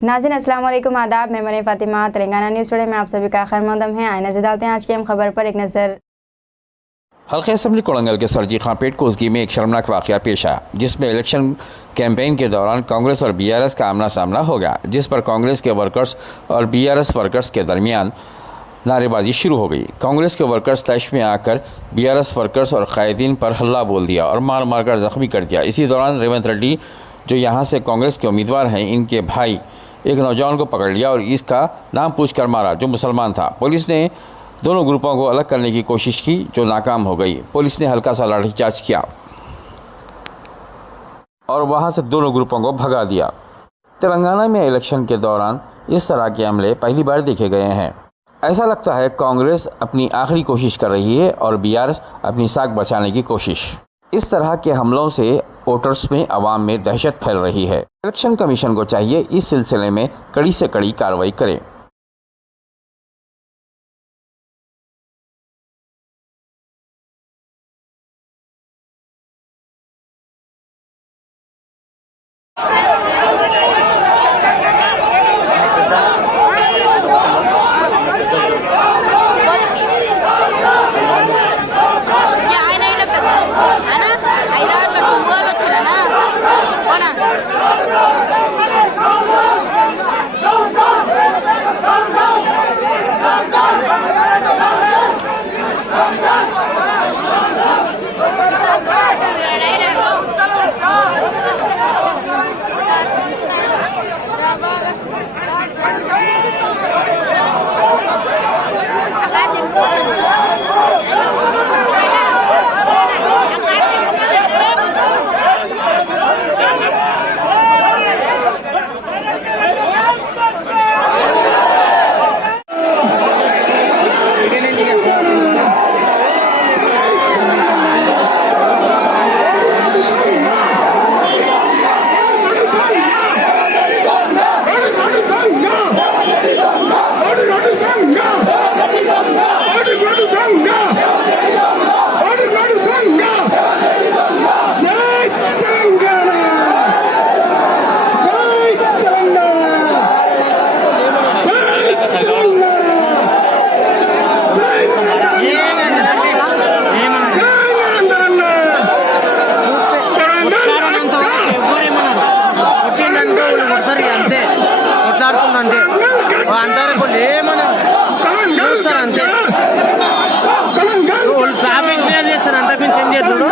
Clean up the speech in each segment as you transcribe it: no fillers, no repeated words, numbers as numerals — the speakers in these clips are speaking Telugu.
नाज़रीन अस्सलाम वालेकुम आदाब। मैं मरीम फ़ातिमा तेलंगाना न्यूज़ टुडे में आप सभी का खैर मकदम है। आइए नज़र डालते हैं आज की हम खबर पर एक नज़र। हल्के असम्बली कोड़ंगल के सरजी खांपेट कोसगी में एक शर्मनाक वाक़या पेश आया, जिसमें इलेक्शन कैंपेन के दौरान कांग्रेस और बीआरएस का आमना सामना हो गया, जिस पर कांग्रेस के वर्कर्स और बीआरएस वर्कर्स के दरमियान नारेबाजी शुरू हो गई। कांग्रेस के वर्कर्स तैश में आकर बीआरएस वर्कर्स और कायदीन पर हल्ला बोल दिया और मार मार कर ज़ख्मी कर दिया। इसी दौरान रेवंत रेड्डी, जो यहाँ से कांग्रेस के उम्मीदवार हैं, इनके भाई एक नौजवान को पकड़ लिया और इसका नाम पूछकर मारा, जो मुसलमान था। पुलिस ने दोनों ग्रुपों को अलग करने की कोशिश की, जो नाकाम हो गई। पुलिस ने हल्का सा लाठीचार्ज किया और वहां से दोनों ग्रुपों को भगा दिया। तेलंगाना में इलेक्शन के दौरान इस तरह के हमले पहली बार देखे गए हैं। ऐसा लगता है कांग्रेस अपनी आखिरी कोशिश कर रही है और बीआरएस अपनी साख बचाने की कोशिश। इस तरह के हमलों से वोटर्स में, आवाम में दहशत फैल रही है। इलेक्शन कमीशन को चाहिए इस सिलसिले में कड़ी से कड़ी कार्रवाई करे। ట్రాఫిక్ క్లియర్ చేస్తారు అంతకు మించి ఏం చేస్తారు.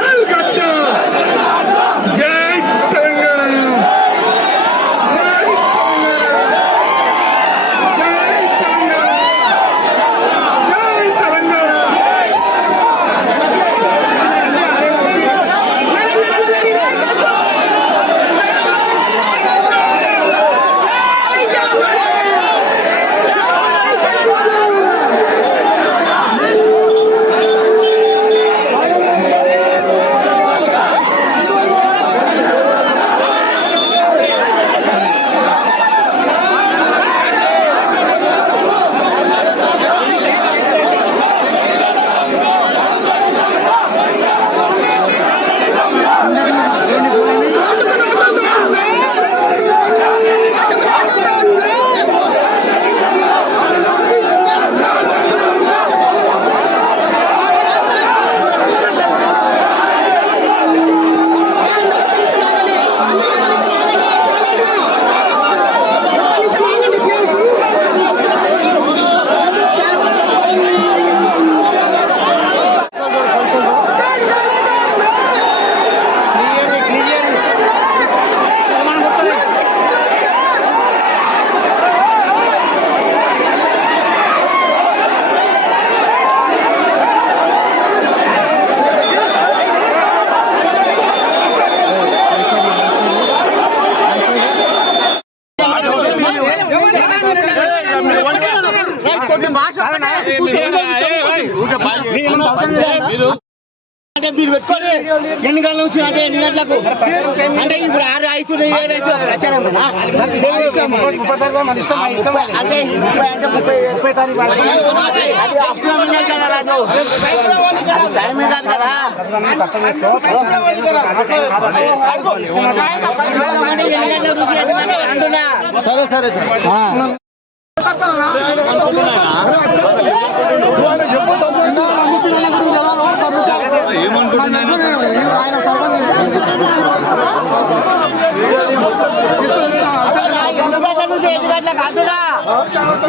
అంటే మీరు పెట్టుకోండి ఎన్నికల నుంచి అంటే ఎన్ని గంటలకు అంటే ఇప్పుడు 6 అవుతున్నాయి 7 అవుతుంది ప్రచారం అంటే 30 తారీఖు అది అప్పుడు కదా రాజు అది టైం కాదు కదా సరే సరే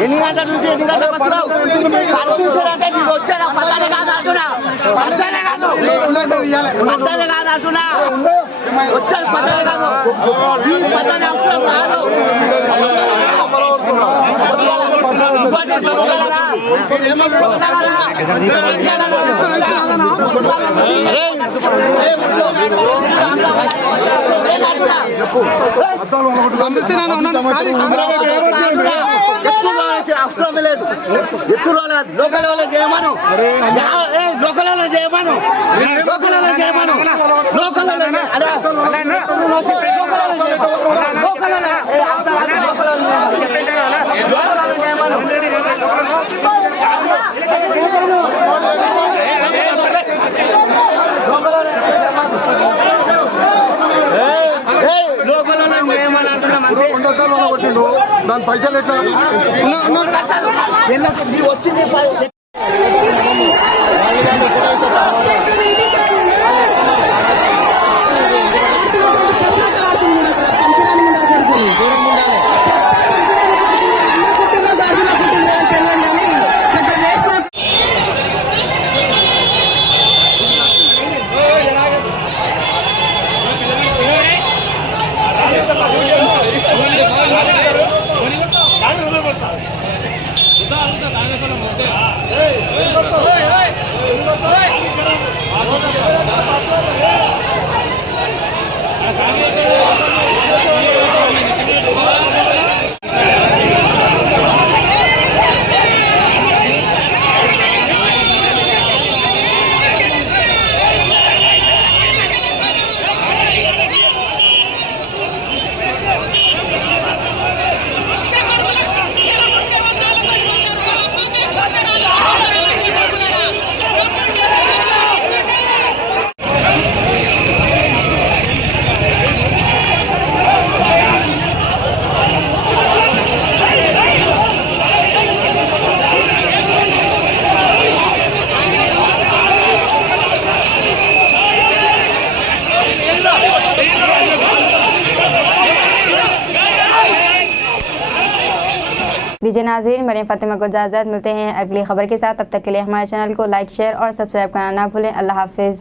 ఎన్ని గంటల నుంచి ఎన్ని గంటలకు వస్తున్నావు అంటే నీకు వచ్చారా పద్దాలే కాదు అంటున్నా పద్దాలే కాదు అంటున్నా వచ్చారు పద్దాలే కాదు పద్దాలే అవసరం కాదు అవసరం లేదు ఎత్తులో లోకల్ వాళ్ళ చేయమను లోకల్ వాళ్ళ చేయమను లోకల్ వాళ్ళ చేయమను లోకల్ దాని పైసలు ఎట్లా వచ్చింది दीजिए नाज़रीन, मरियम फातिमा को इजाज़त। मिलते हैं अगली खबर के साथ। तब तक के लिए हमारे चैनल को लाइक, शेयर और सब्सक्राइब करना ना भूलें। अल्लाह हाफिज़।